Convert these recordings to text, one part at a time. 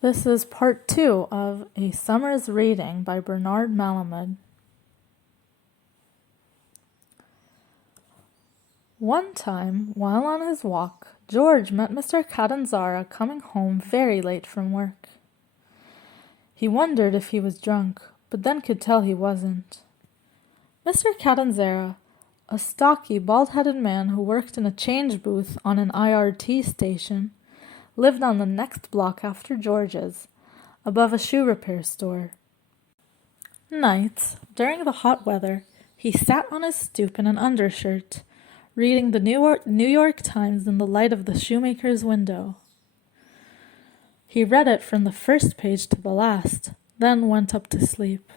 This is part 2 of A Summer's Reading by Bernard Malamud. One time, while on his walk, George met Mr. Catanzara coming home very late from work. He wondered if he was drunk, but then could tell he wasn't. Mr. Catanzara, a stocky, bald-headed man who worked in a change booth on an IRT station, lived on the next block after George's, above a shoe repair store. Nights, during the hot weather, he sat on his stoop in an undershirt, reading the New York Times in the light of the shoemaker's window. He read it from the first page to the last, then went up to sleep.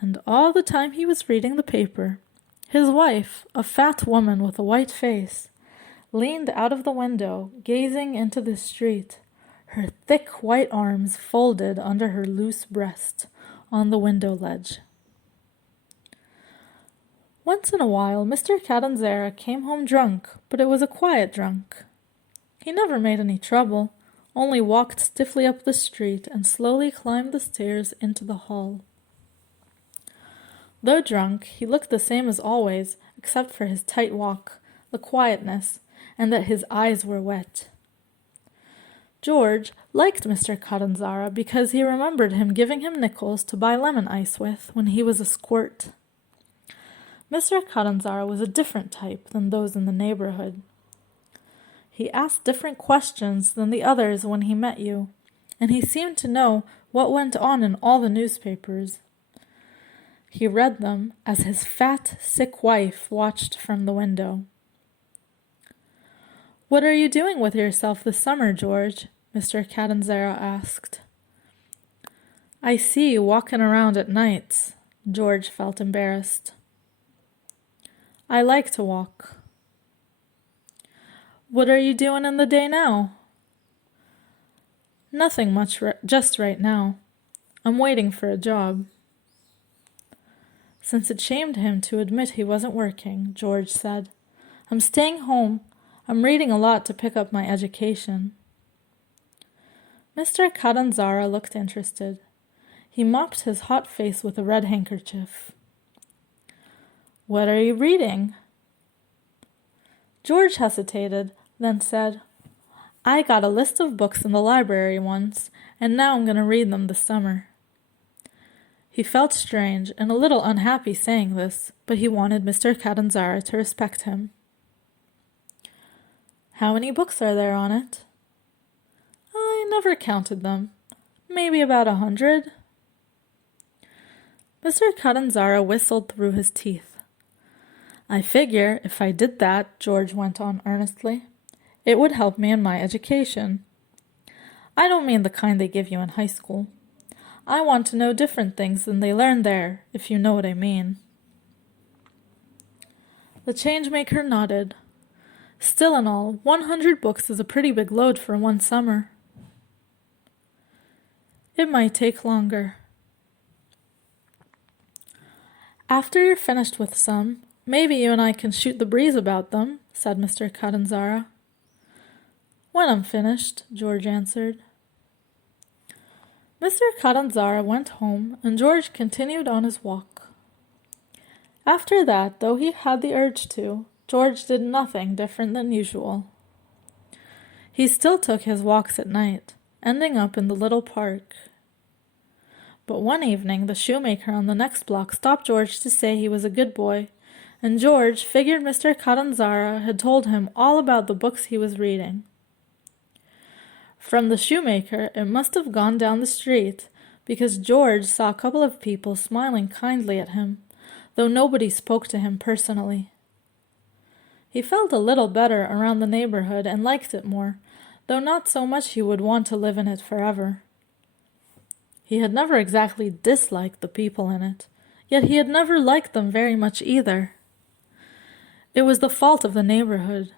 And all the time he was reading the paper, his wife, a fat woman with a white face, leaned out of the window, gazing into the street, her thick white arms folded under her loose breast on the window ledge. Once in a while, Mr. Catanzara came home drunk, but it was a quiet drunk. He never made any trouble, only walked stiffly up the street and slowly climbed the stairs into the hall. Though drunk, he looked the same as always, except for his tight walk, the quietness, and that his eyes were wet. George liked Mr. Catanzara because he remembered him giving him nickels to buy lemon ice with when he was a squirt. Mr. Catanzara was a different type than those in the neighborhood. He asked different questions than the others when he met you, and he seemed to know what went on in all the newspapers. He read them as his fat, sick wife watched from the window. "What are you doing with yourself this summer, George?" Mr. Catanzara asked. "I see you walking around at nights." George felt embarrassed. "I like to walk." "What are you doing in the day now?" "Nothing much, just right now. I'm waiting for a job." Since it shamed him to admit he wasn't working, George said, "I'm staying home. I'm reading a lot to pick up my education." Mr. Catanzara looked interested. He mopped his hot face with a red handkerchief. "What are you reading?" George hesitated, then said, "I got a list of books in the library once, and now I'm going to read them this summer." He felt strange and a little unhappy saying this, but he wanted Mr. Catanzara to respect him. "How many books are there on it?" "I never counted them. Maybe about 100. Mr. Catanzara whistled through his teeth. "I figure if I did that," George went on earnestly, "it would help me in my education. I don't mean the kind they give you in high school. I want to know different things than they learn there, if you know what I mean." The changemaker nodded. "Still and all, 100 books is a pretty big load for one summer." "It might take longer." "After you're finished with some, maybe you and I can shoot the breeze about them," said Mr. Catanzara. "When I'm finished," George answered. Mr. Catanzara went home, and George continued on his walk. After that, though he had the urge to, George did nothing different than usual. He still took his walks at night, ending up in the little park. But one evening the shoemaker on the next block stopped George to say he was a good boy, and George figured Mr. Catanzara had told him all about the books he was reading. From the shoemaker it must have gone down the street, because George saw a couple of people smiling kindly at him, though nobody spoke to him personally. He felt a little better around the neighborhood and liked it more, though not so much he would want to live in it forever. He had never exactly disliked the people in it, yet he had never liked them very much either. It was the fault of the neighborhood.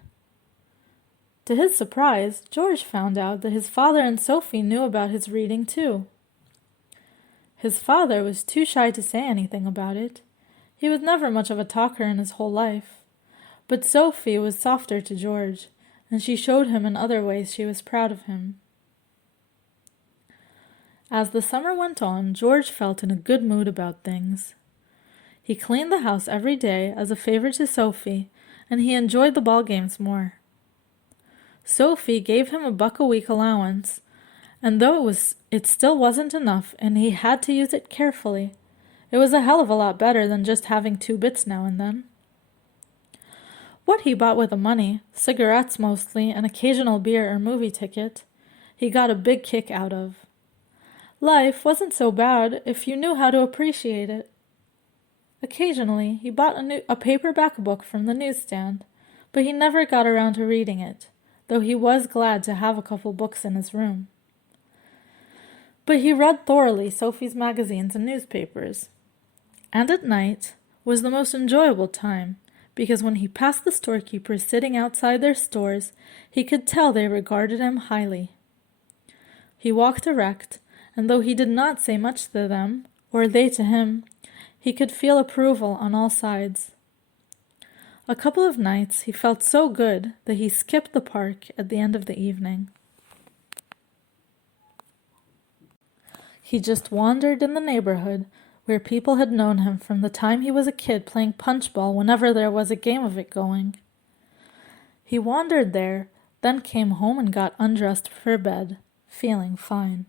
To his surprise, George found out that his father and Sophie knew about his reading too. His father was too shy to say anything about it. He was never much of a talker in his whole life. But Sophie was softer to George, and she showed him in other ways she was proud of him. As the summer went on, George felt in a good mood about things. He cleaned the house every day as a favor to Sophie, and he enjoyed the ball games more. Sophie gave him $1 a week allowance, and though it still wasn't enough and he had to use it carefully, it was a hell of a lot better than just having 2 bits now and then. What he bought with the money, cigarettes mostly, an occasional beer or movie ticket, he got a big kick out of. Life wasn't so bad if you knew how to appreciate it. Occasionally, he bought a paperback book from the newsstand, but he never got around to reading it, though he was glad to have a couple books in his room. But he read thoroughly Sophie's magazines and newspapers. And at night was the most enjoyable time, because when he passed the storekeepers sitting outside their stores, he could tell they regarded him highly. He walked erect, and though he did not say much to them, or they to him, he could feel approval on all sides. A couple of nights he felt so good that he skipped the park at the end of the evening. He just wandered in the neighborhood where people had known him from the time he was a kid playing punchball whenever there was a game of it going. He wandered there, then came home and got undressed for bed, feeling fine.